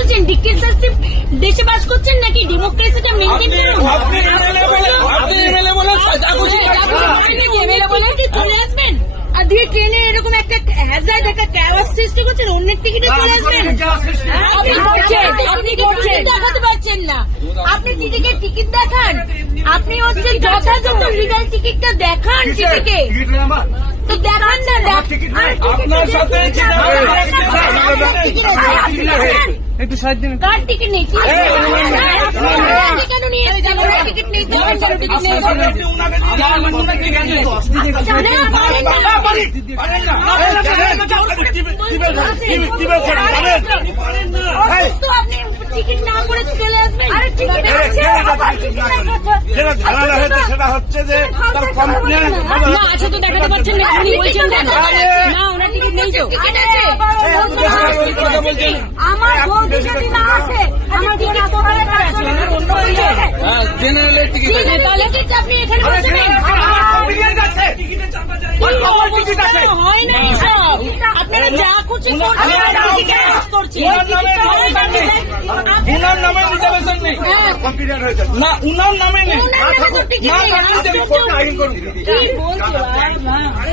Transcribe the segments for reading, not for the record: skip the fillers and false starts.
বলছেন? ডিক্টেটরশিপ দেশে বাস করছেন নাকি ডেমোক্রেসিটা মেনটেন করুন? চলে আসবেন আর দিয়ে ট্রেনে এরকম একটা হ্যাজার্ড একটা ক্যাওয়াস সৃষ্টি করছেন, অন্যের টিকিটে চলে আসবেন। আপনি দেখাতে পারছেন না, আপনি টিটিকে টিকিট দেখান, আপনি হচ্ছে যথাযথ লিগাল টিকিটটা দেখান টিটিকে, তো দেখান না। আপনার সাথে একটু সাইড দিন। কার টিকিট নেই? কেন নিয়ে এসেছেন? টিকিট নেই, আপনি টিকিট না করে চলে আসবেন। সেটা হচ্ছে যে তার কমপ্লেন না আছে তো দেখাতে পারছেন না, উনি বলছেন না ওনার টিকিট নেই। তো টিকিট আছে, আমার বউ যদি না আসে আমার টিকিট আছে, জেনারেলের টিকিট আছে। তাহলে টিকিট আপনি এখানে বসবেন। হয় না এসব, আপনারা যা খুশি করছেন। উনার নামে রিজার্ভেশন নেই না, উনার নামে নেই।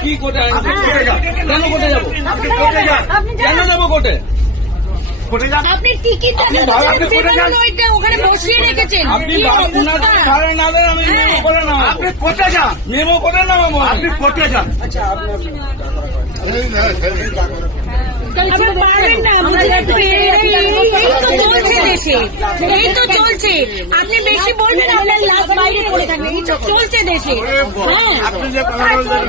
কি কোর্টে আইন? কেন কোর্টে যাবো? কেন যাবো কোর্টে? আপনি টিকিট ওখানে বসিয়ে রেখেছেন। আপনি উনার ভাড়া না দেন, আমি মেমো করে নামাবো। আপনি কোর্টে যান, মেমো করে নামাবো। আপনি কোর্টে যান। এই তো চলছে, আপনি বেশি বলবেন আপনার লাশ বাইরে পড়ে থাকবে, এই তো চলছে দেশে। হ্যাঁ আপনি যে কথা বলছেন